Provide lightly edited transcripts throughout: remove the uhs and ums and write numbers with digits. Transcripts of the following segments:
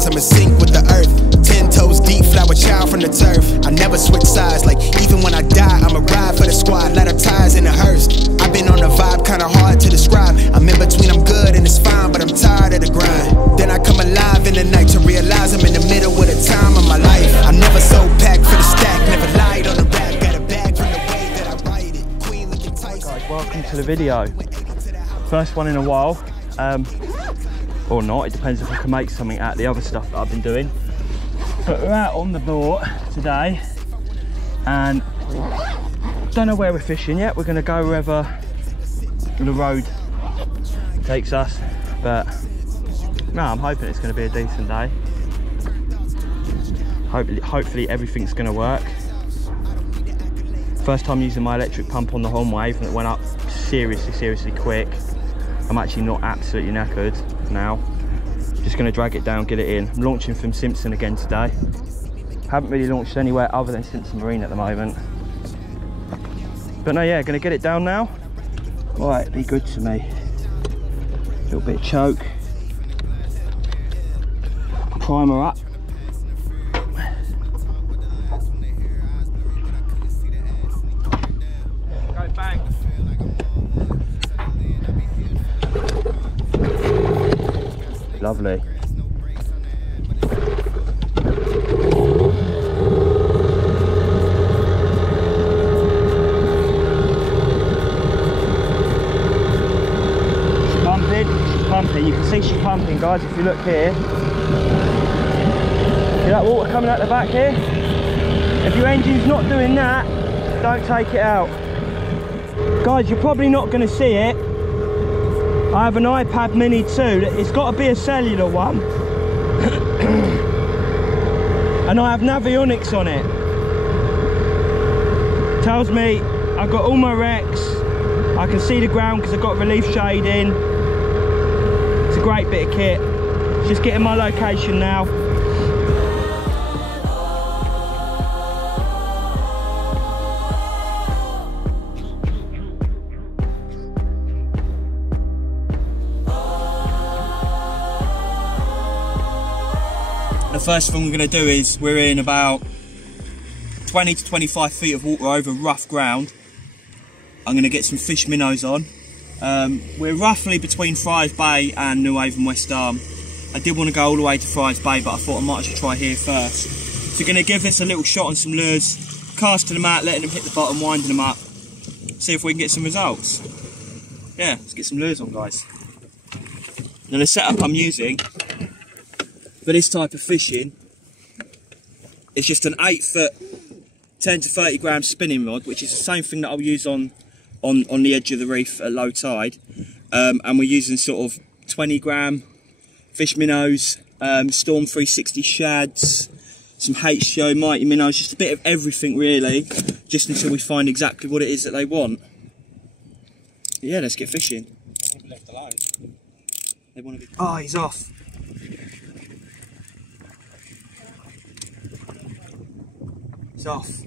stars, I'm in sync with the earth. 10 toes deep, flower child from the turf. I never switch sides, like even when I die, I'ma ride for the squad. Ladder ties in the hearse. I've been on the vibe, kinda hard to describe. I'm in between, I'm good and it's fine, but I'm tired of the grind. Then I come alive in the night to realize I'm in the middle of the time of my life. I never so packed for the stack, never lied on the rap. Got a bag from the way that I write it. Queen looking tight. Guys, welcome to the video. First one in a while, or not, it depends if I can make something out of the other stuff that I've been doing. But we're out on the boat today and don't know where we're fishing yet. We're going to go wherever the road takes us, but no, I'm hoping it's going to be a decent day. Hopefully everything's going to work. First time using my electric pump on the Horn Wave and it went up seriously quick. I'm actually not absolutely knackered now. Just going to drag it down, get it in. I'm launching from Simpson again today. Haven't really launched anywhere other than Simpson Marine at the moment. But no, yeah, going to get it down now. Right, be good to me. A little bit of choke. Primer up. Go bang. Lovely. Pumping. You can see she's pumping, guys, if you look here. See that water coming out the back here? If your engine's not doing that, don't take it out. Guys, you're probably not going to see it. I have an iPad mini 2. It's got to be a cellular one. And I have Navionics on it. Tells me I've got all my wrecks. I can see the ground because I've got relief shading. It's a great bit of kit. Just getting my location now. The first thing we're going to do is we're in about 20 to 25 feet of water over rough ground. I'm going to get some fish minnows on. We're roughly between Friars Bay and New Haven West Arm. I did want to go all the way to Friars Bay, but I thought I might as well try here first. So we're going to give this a little shot on some lures, casting them out, letting them hit the bottom, winding them up, see if we can get some results. Yeah, let's get some lures on, guys. Now the setup I'm using for this type of fishing is just an 8-foot 10 to 30 gram spinning rod, which is the same thing that I'll use on the edge of the reef at low tide, and we're using sort of 20 gram fish minnows, Storm 360 shads, some HGO mighty minnows, just a bit of everything really, just until we find exactly what it is that they want. But yeah, let's get fishing. Left alone. They want to be. Oh, he's off. He's off.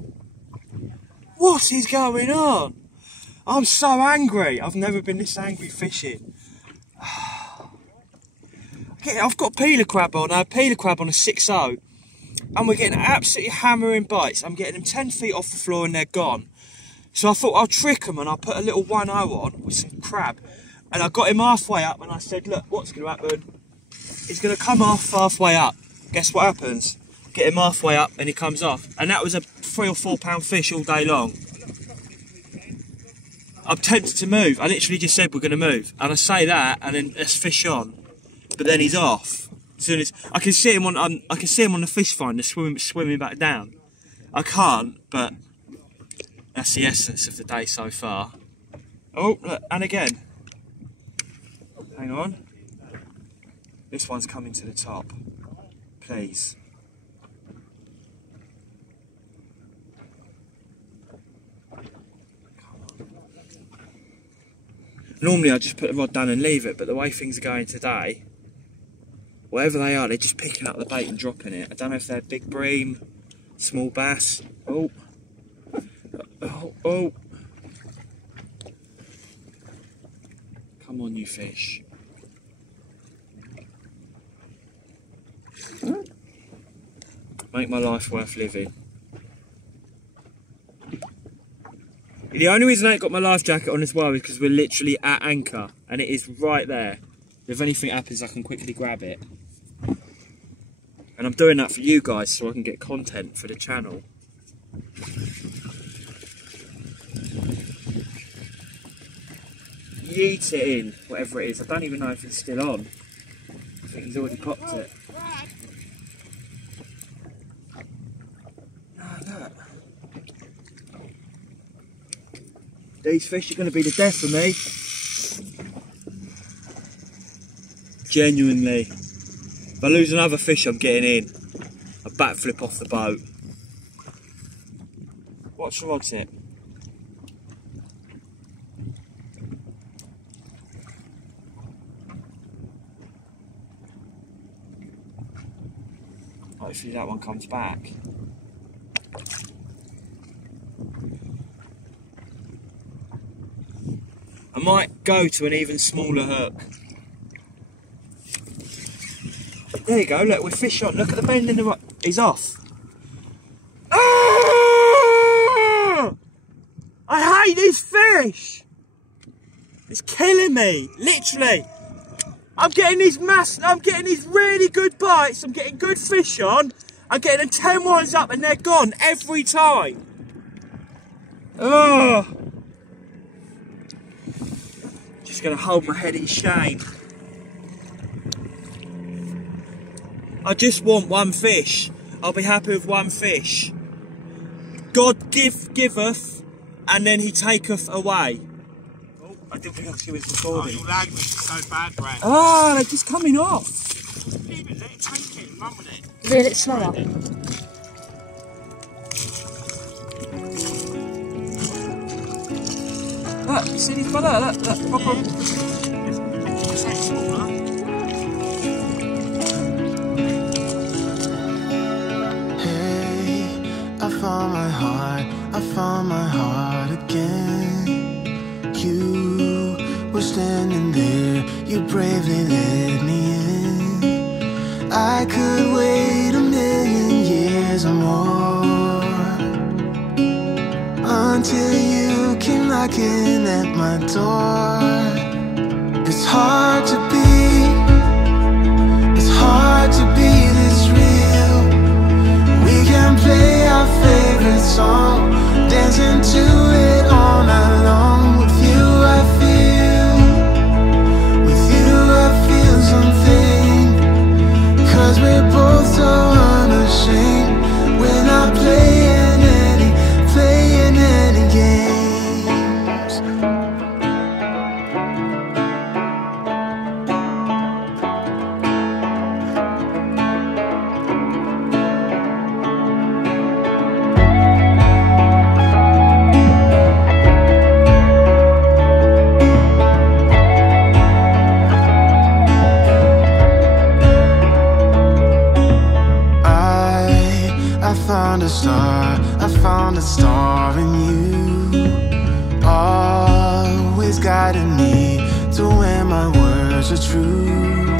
What is going on? I'm so angry. I've never been this angry fishing. I've got peeler crab on. I have peeler crab on a 6.0 and we're getting absolutely hammering bites. I'm getting them 10 feet off the floor and they're gone. So I thought I'll trick them and I'll put a little 1.0 on with some crab. And I got him halfway up and I said, look, what's going to happen? He's going to come off halfway up. Guess what happens? Get him halfway up and he comes off. And that was a 3 or 4 pound fish all day long. I'm tempted to move. I literally just said we're going to move. And I say that and then let's fish on. But then he's off. As soon as I can see him on the fish finder swimming back down. I can't, but that's the essence of the day so far. Oh, look, and again. Hang on. This one's coming to the top. Please. Normally I just put the rod down and leave it, but the way things are going today, whatever they are, they're just picking up the bait and dropping it. I don't know if they're big bream, small bass. Oh. Oh, oh. Come on, you fish. Make my life worth living. The only reason I ain't got my life jacket on as well is because we're literally at anchor and it is right there. If anything happens, I can quickly grab it. And I'm doing that for you guys so I can get content for the channel. Yeet it in, whatever it is. I don't even know if it's still on. I think he's already popped it. Oh, look. These fish are going to be the death of me. Genuinely. If I lose another fish, I'm getting in. I backflip off the boat. What's the rod tip? Hopefully that one comes back. I might go to an even smaller hook. There you go, look, we're fish on. Look at the bend in the rod. He's off. Ah! I hate this fish! It's killing me, literally. I'm getting these really good bites, I'm getting good fish on, I'm getting them 10 ones up and they're gone every time. Oh. Just gonna hold my head in shame. I just want one fish. I'll be happy with one fish. God giveth, and then he taketh away. Oh, I didn't think I was recording. Oh, your language is so bad, Brad. Oh, they're just coming off. Leave it, let it take it, run with it. Reel it slower. Look, you see these fella? Look, proper. Is that smaller? I found my heart again. You were standing there, you bravely let me in. I could wait 1,000,000 years or more until you came knocking at my door. It's hard to be this real. We can play our favorite song, dancing to it all night long. With you I feel something, 'cause we're both so unashamed. We're not playing any games. I found a star in you, always guiding me to where my words are true.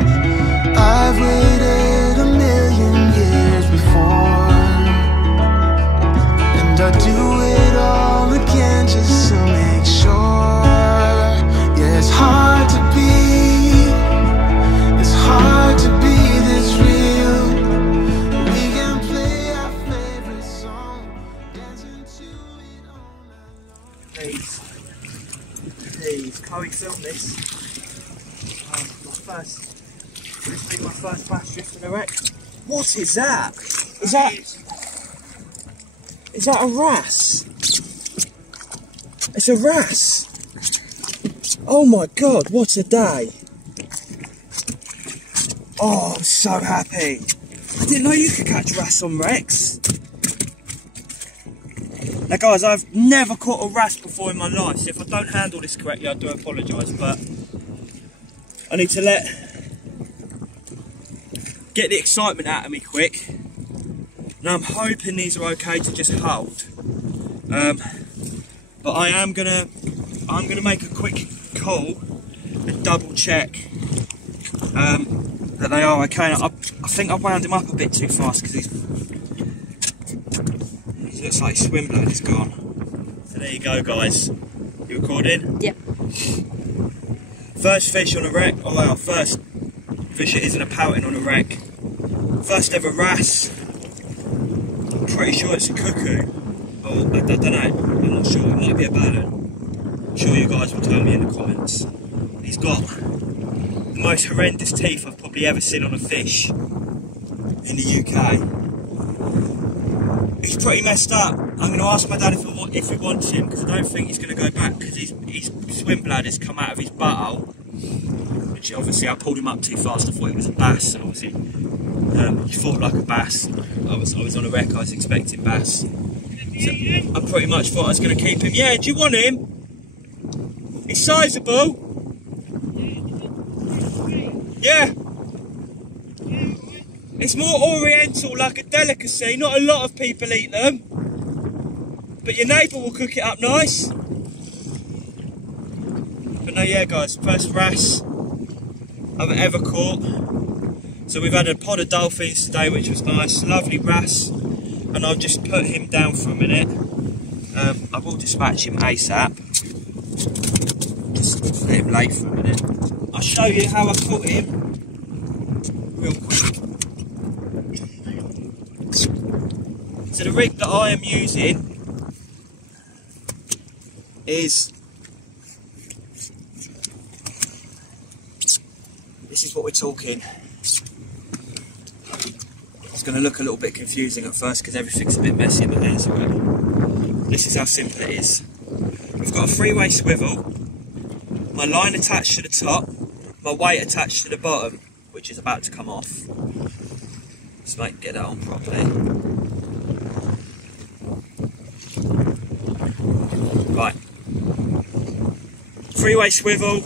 I've waited 1,000,000 years before, and I'll do it all again just to make sure. Yeah, it's hard to be this real. Please, can we film this? This will be my first bass drift in a wreck. What is that? Is that a wrasse? It's a wrasse. Oh my god, what a day. Oh, I'm so happy. I didn't know you could catch wrasse on wrecks. Now guys, I've never caught a wrasse before in my life, so if I don't handle this correctly I do apologise, but I need to get the excitement out of me quick. Now I'm hoping these are okay to just hold, but I'm gonna make a quick call and double check that they are okay. I think I wound him up a bit too fast because he looks like his swim bladder's gone. So there you go, guys. You recording? Yep. First fish on a wreck. Oh well, first fish it isn't a pouting on a wreck. First ever wrasse. I'm pretty sure it's a cuckoo. Oh, I don't know. I'm not sure. It might be a ballan. I'm sure you guys will tell me in the comments. He's got the most horrendous teeth I've probably ever seen on a fish in the UK. He's pretty messed up. I'm going to ask my dad if he wants him, because I don't think he's going to go back, because his swim bladder's come out of his butthole. Which obviously I pulled him up too fast. I thought it was a bass, and obviously he fought like a bass. I was on a wreck. I was expecting bass. So I pretty much thought I was going to keep him. Yeah, do you want him? He's sizable. Yeah. It's more oriental, like a delicacy. Not a lot of people eat them, but your neighbour will cook it up nice. But no, yeah, guys, first wrasse I've ever caught. So we've had a pod of dolphins today, which was nice, lovely wrasse, and I'll just put him down for a minute. I will dispatch him ASAP. Just let him lay for a minute. I'll show you how I caught him real quick. So the rig that I am using is, this is what we're talking. It's going to look a little bit confusing at first because everything's a bit messy in the lens. This is how simple it is. We've got a three-way swivel, my line attached to the top, my weight attached to the bottom, which is about to come off. Let's get that on properly. Right. Three-way swivel,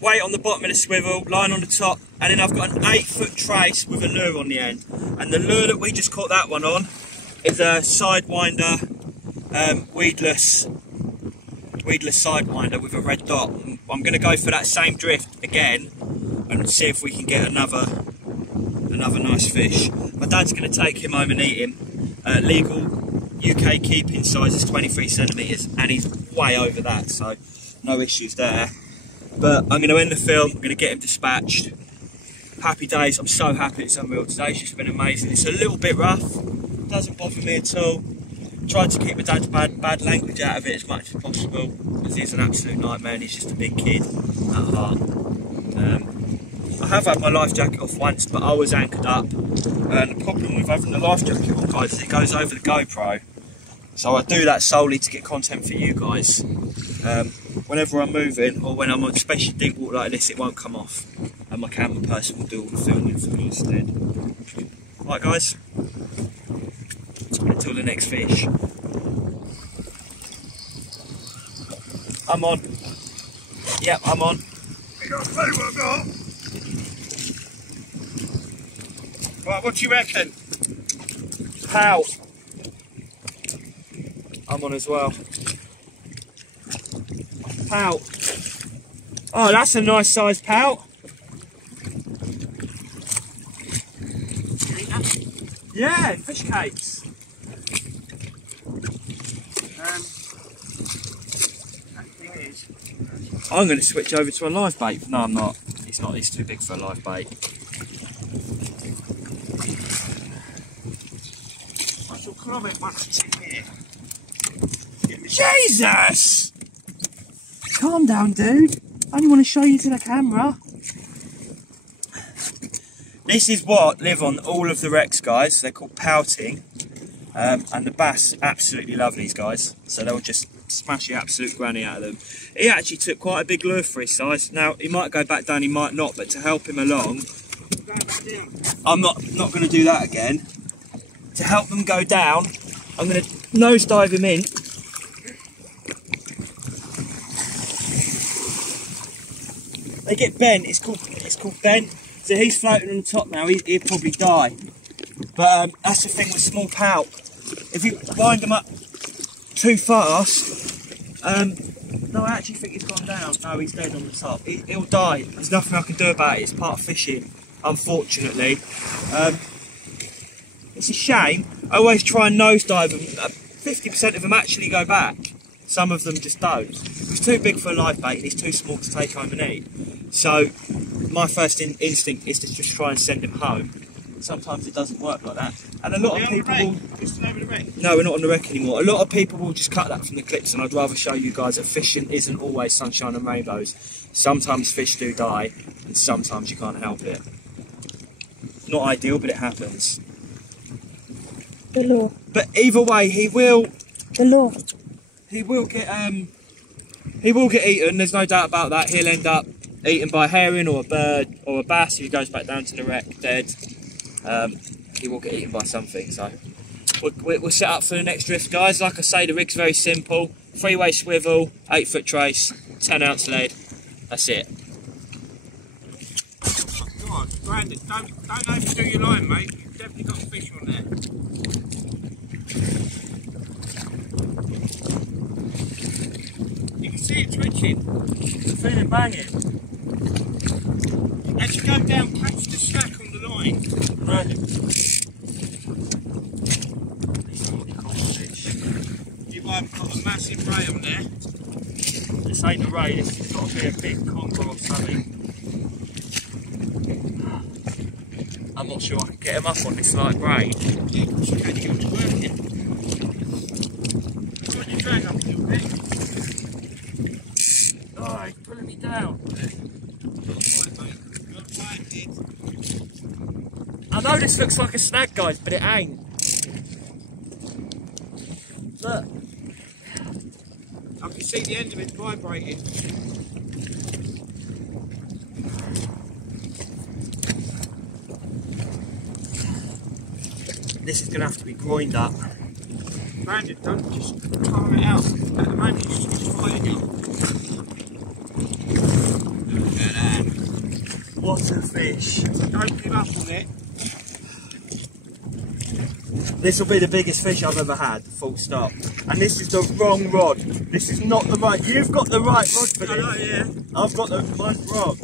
weight on the bottom of the swivel, line on the top, and then I've got an 8-foot trace with a lure on the end. And the lure that we just caught that one on is a sidewinder, weedless sidewinder with a red dot. I'm going to go for that same drift again and see if we can get another nice fish. My dad's going to take him home and eat him. Legal UK keeping size is 23 centimetres, and he's way over that, so no issues there. But I'm going to end the film, I'm going to get him dispatched. Happy days, I'm so happy it's unreal. Today's just been amazing. It's a little bit rough, doesn't bother me at all. Tried to keep my dad's bad language out of it as much as possible, because he's an absolute nightmare and he's just a big kid at heart. I have had my life jacket off once, but I was anchored up. And the problem with having the life jacket on, guys, is it goes over the GoPro. So I do that solely to get content for you guys. Whenever I'm moving, or when I'm on especially deep water like this, it won't come off. And my camera person will do all the filming for me instead. Right, guys. Until the next fish. I'm on. Yep, I'm on. You got a clue what I've got? Right, what do you reckon? Pow. I'm on as well. Pout. Oh, that's a nice sized pout. Yeah, fish cakes. I'm going to switch over to a live bait. No, I'm not. It's not. It's too big for a live bait. I shall club it once it's in here. Jesus! Calm down, dude. I only want to show you to the camera. This is what live on all of the wrecks, guys. They're called pouting. And the bass absolutely love these guys. So they'll just smash the absolute granny out of them. He actually took quite a big lure for his size. Now, he might go back down, he might not, but to help him along, I'm not going to do that again. To help them go down, I'm going to nosedive him in. They get bent, it's called bent. So he's floating on the top now, he'll probably die. But that's the thing with small pout. If you wind them up too fast, no, I actually think he's gone down. No, he's dead on the top. He'll die. There's nothing I can do about it. It's part of fishing. unfortunately. It's a shame. I always try and nosedive them. 50% of them actually go back. Some of them just don't. It's too big for a live bait and it's too small to take home and eat. So my first instinct is to just try and send him home. Sometimes it doesn't work like that. And a lot of people will... No, we're not on the wreck anymore. A lot of people will just cut that from the clips, and I'd rather show you guys that fishing isn't always sunshine and rainbows. Sometimes fish do die, and sometimes you can't help it. Not ideal, but it happens. The law. But either way, he will... The law. He will get eaten, there's no doubt about that. He'll end up eaten by a herring or a bird or a bass if he goes back down to the wreck dead. He will get eaten by something, so we'll set up for the next drift, guys. Like I say, the rig's very simple. 3-way swivel, 8-foot trace, 10-ounce lead. That's it. Come on, Brandon, don't overdo your line, mate. You've definitely got a fish on there. You can see it twitching. I'm feeling banging. As you go down, catch the snack on the line. Brandon. You might have got a massive ray on there. This ain't a ray, this has got to be a big conger or something. I'm not sure I can get him up on this light ray. Yeah, of course you can. You got to work it. Come on, you drag up a little bit. Oh, he's pulling me down. I know this looks like a snag, guys, but it ain't. Look. I can see the end of it vibrating. This is going to have to be groined up. Brandon, don't just tire it out. At the moment, it's fighting you. Look at that. What a fish. Don't give up on it. This will be the biggest fish I've ever had, full stop. And this is the wrong rod. This is not the right... You've got the right rod for this. Yeah. I've got the right rod.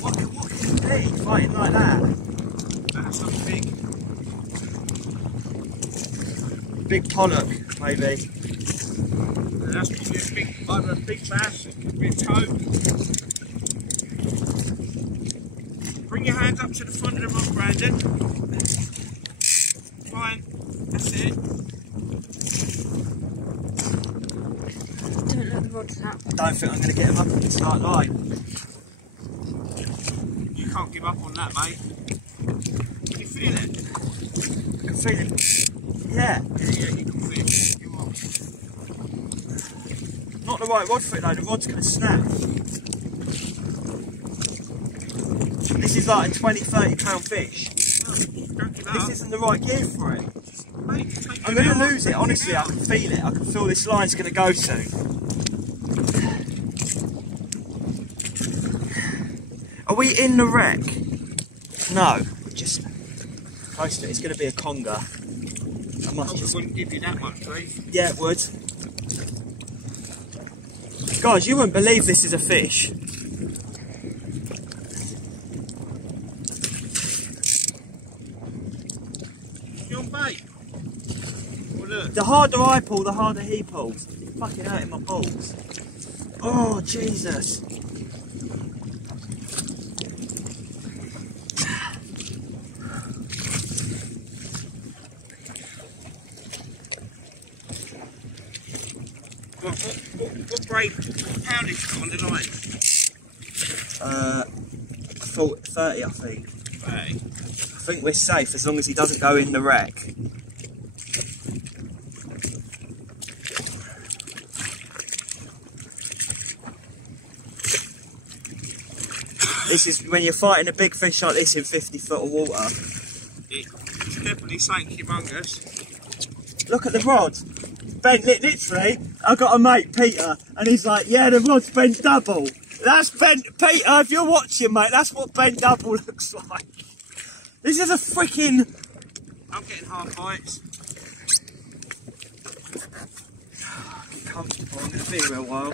What can it be fighting like that? That's something big. Big pollock, maybe. That's probably either a big bass, it could be a toad. Bring your hands up to the front of the rod, Brandon. Fine, that's it. Don't let the rod snap. I don't think I'm going to get him up on this light line. You can't give up on that, mate. Can you feel it? I can feel it. Yeah. Yeah, you can feel it. You are. Not the right rod for it though, the rod's going to snap. This is like a 20-30 pound fish. Don't give up. This isn't the right gear for it. Mate, take I'm your going to arm lose off, it, honestly, I can feel it. I can feel this line's going to go soon. Are we in the wreck? No, we're just close to it. It's going to be a conger. I must just... wouldn't give you that much, please. Yeah, it would. Guys, you wouldn't believe this is a fish. You on bait? Well, look. The harder I pull, the harder he pulls. It's fucking hurting my balls. Oh, Jesus. What braid poundage you got on the line? 30, I think. Right. I think we're safe as long as he doesn't go in the wreck. This is when you're fighting a big fish like this in 50 foot of water. It's definitely something humongous. Look at the rod. Bent, literally, I've got a mate, Peter, and he's like, yeah, the rod's bent double. That's bent, Peter, if you're watching, mate, that's what bent double looks like. This is a freaking... I'm getting half bites. Comfortable, I'm going to be here a while.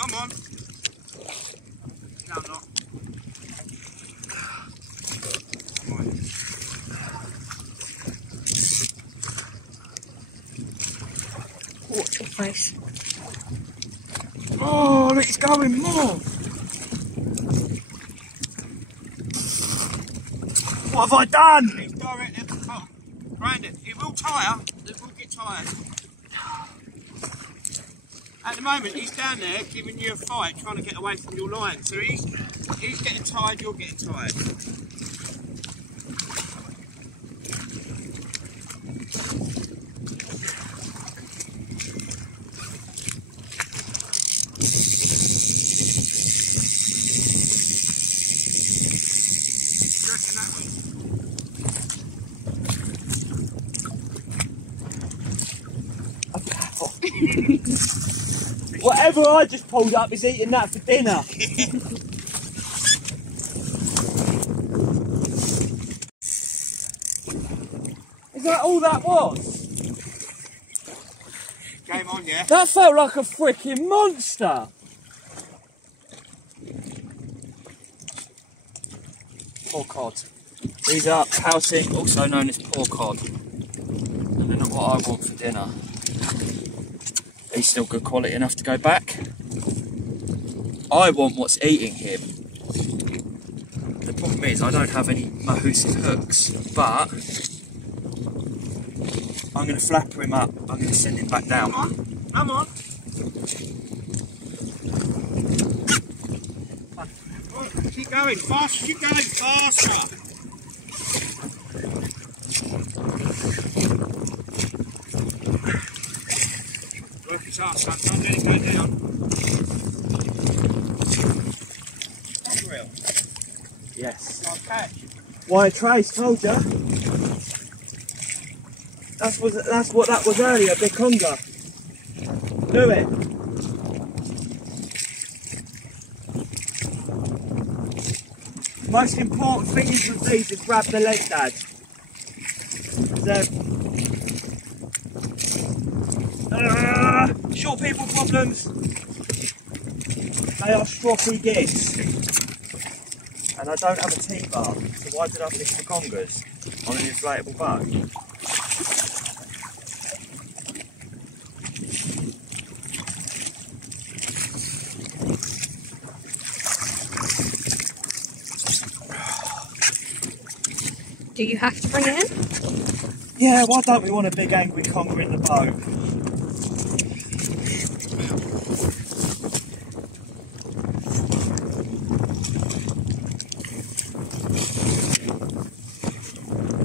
Come on. No, I'm not. Watch your face. Oh, look, he's going more. What have I done? He's directly at the top. Brandon, it will tire. It will get tired. At the moment, he's down there giving you a fight, trying to get away from your line. So he's getting tired, you're getting tired. Whatever I just pulled up is eating that for dinner. Is that all that was? Game on, yeah? That felt like a freaking monster. Poor cod. These are housing, also known as poor cod. And they're not what I want for dinner. He's still good quality enough to go back. I want what's eating him. The problem is I don't have any Mahousive hooks, but I'm going to flapper him up. I'm going to send him back down. Come on, come on. Oh, keep going, faster, keep going, faster. Work his arse, son, don't let it go down. Real. Yes. Nice catch. Why, Trace told you. That's what that was earlier, big conger. Do it. Most important thing is with these is grab the leg, Dad. Short people problems. They are stroppy gigs. And I don't have a T-bar, so why did I fish the congers on an inflatable boat? Do you have to bring it in? Yeah, why don't we want a big angry conger in the boat?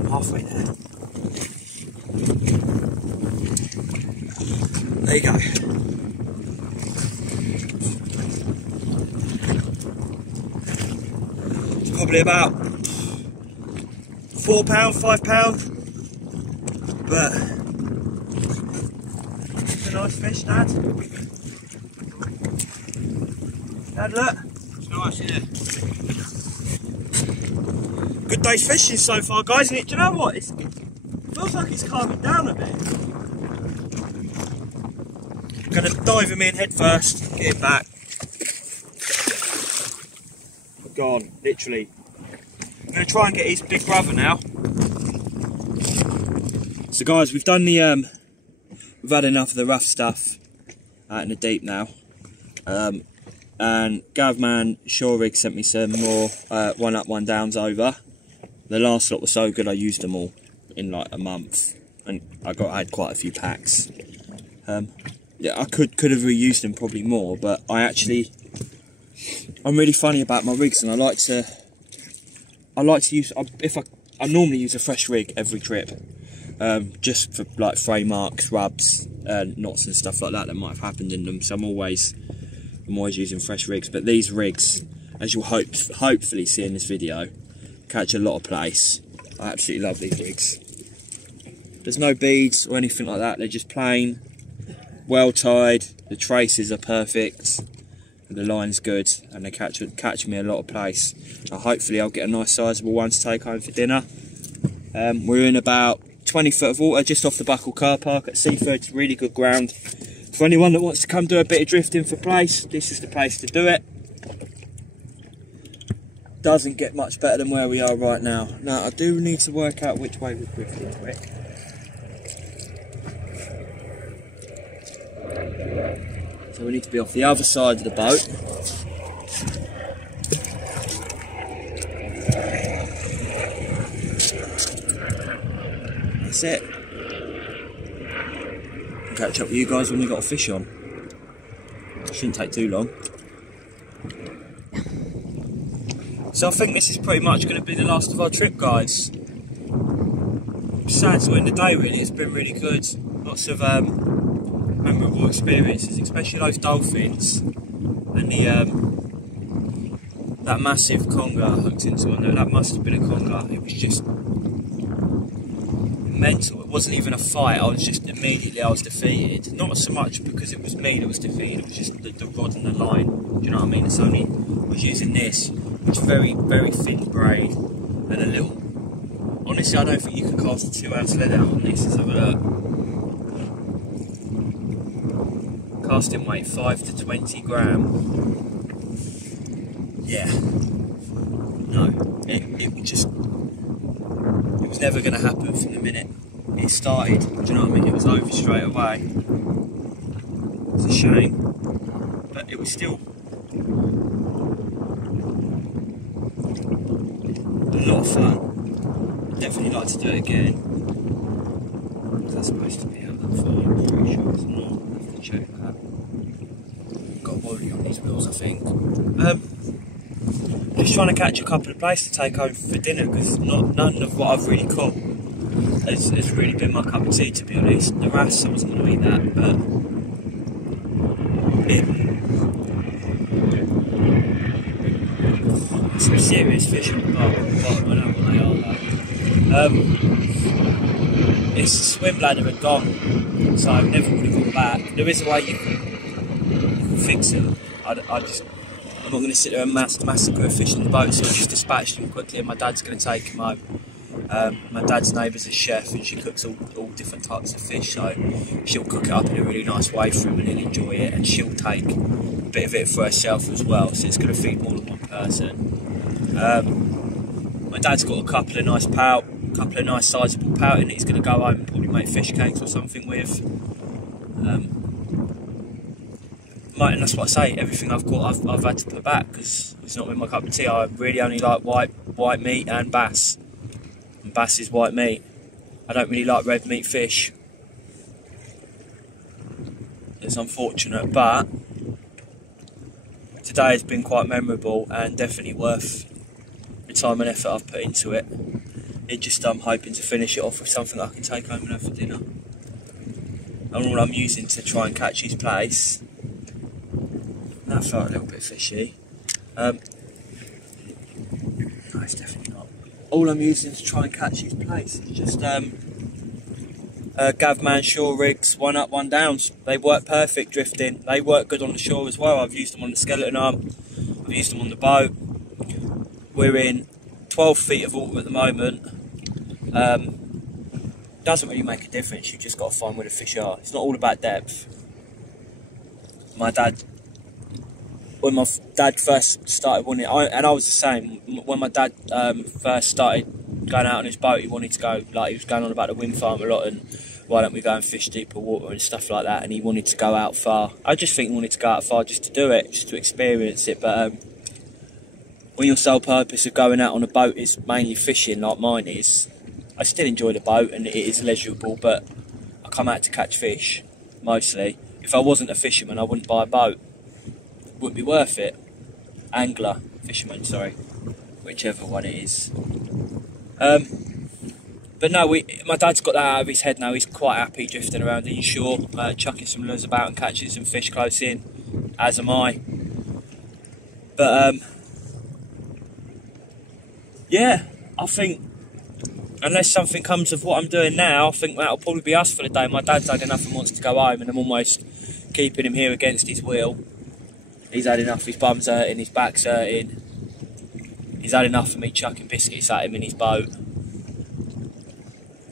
Halfway there. There you go. It's probably about £4, £5, but it's a nice fish, Dad. Dad, look. It's nice, isn't it? Good day's fishing so far, guys. And do you know what? It feels like it's calming down a bit. I'm going to dive him in head first, get him back. Gone, literally. I'm going to try and get his big brother now. So guys, we've done the, we've had enough of the rough stuff out in the deep now. And Gavman Shore Rig sent me some more one up, one downs over. The last lot was so good I used them all in like a month. And I had quite a few packs. Yeah, I could have reused them probably more, but I'm really funny about my rigs, and I like to use, I normally use a fresh rig every trip, just for like frame marks, rubs, knots and stuff like that might have happened in them. So I'm always using fresh rigs. But these rigs, as you'll hopefully see in this video, catch a lot of place. I absolutely love these rigs. There's no beads or anything like that. They're just plain, well tied. The traces are perfect. The line's good, and they catch me a lot of place. So hopefully I'll get a nice sizable one to take home for dinner. We're in about 20 foot of water just off the Buckle car park at Seaford. Really good ground. For anyone that wants to come do a bit of drifting for place, this is the place to do it. Doesn't get much better than where we are right now. Now I do need to work out which way we're drifting quick. So we need to be off the other side of the boat. That's it. I'll catch up with you guys when we got a fish on. Shouldn't take too long. So I think this is pretty much going to be the last of our trip, guys. Sad to end the day, really. It's been really good. Lots of memorable experiences, especially those dolphins and the that massive conger I hooked into on there. That must have been a conger. It was just mental. It wasn't even a fight. I was just immediately defeated. Not so much because it was me that was defeated. It was just the rod and the line. Do you know what I mean? It's only I was using this. It's very, very thin braid and a little. Honestly, I don't think you can cast a 2-ounce lead out on this. Let's have a look. Casting weight 5 to 20 gram. Yeah. No, it was never going to happen from the minute it started. Do you know what I mean? It was over straight away. It's a shame, but it was still a lot of fun. Definitely like to do it again. That's supposed to be out that far. I'm pretty sure it's not. I'll have to check that. Got a body on these wheels, I think. Just trying to catch a couple of places to take home for dinner, because none of what I've really caught has really been my cup of tea, to be honest. The wrasse, I wasn't going to eat that, but some serious fish on the bottom. I don't know what they are though. It's the swim ladder had gone, so I never would have gone back. There is a way you can fix it. I'm not going to sit there and massacre a fish in the boat, so I just dispatched him quickly, and my dad's going to take him home. My dad's neighbour's a chef, and she cooks all different types of fish, so she'll cook it up in a really nice way for him and he'll enjoy it, and she'll take a bit of it for herself as well, so it's going to feed more than one person. My dad's got a couple of nice sizable pout in it. He's going to go home and probably make fish cakes or something with. And that's what I say, everything I've caught I've had to put back because it's not been my cup of tea. I really only like white meat and bass. And bass is white meat. I don't really like red meat fish. It's unfortunate, but today has been quite memorable and definitely worth the time and effort I've put into it. I'm hoping to finish it off with something I can take home and have for dinner. And all I'm using to try and catch his place. That felt a little bit fishy. No, it's definitely not. All I'm using to try and catch his place is just Gavman shore rigs, 1 up, 1 downs. They work perfect drifting. They work good on the shore as well. I've used them on the skeleton arm. I've used them on the boat. We're in 12 feet of water at the moment. Doesn't really make a difference. You've just got to find where the fish are. It's not all about depth. When my dad first started wanting, and I was the same. When my dad first started going out on his boat, he wanted to go, like he was going on about the wind farm a lot, and why don't we go and fish deeper water and stuff like that. And he wanted to go out far. I just think he wanted to go out far just to do it, just to experience it. But when your sole purpose of going out on a boat is mainly fishing, like mine is, I still enjoy the boat and it is leisurable, but I come out to catch fish mostly. If I wasn't a fisherman, I wouldn't buy a boat. Wouldn't be worth it. Angler, fisherman, sorry, whichever one it is. But no, my dad's got that out of his head now. He's quite happy drifting around inshore, chucking some lures about and catching some fish close in, as am I. But yeah, I think unless something comes of what I'm doing now, I think that'll probably be us for the day. My dad's had enough and wants to go home, and I'm almost keeping him here against his will. He's had enough, his bum's hurting, his back's hurting. He's had enough of me chucking biscuits at him in his boat.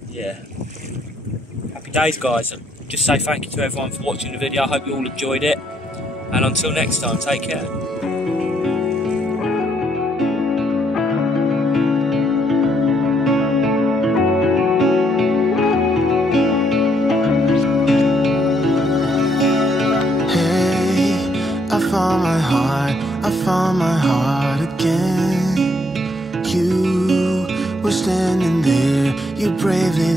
Yeah. Happy days, guys. just say thank you to everyone for watching the video. I hope you all enjoyed it, and until next time, take care. I found my heart again. You were standing there, you bravely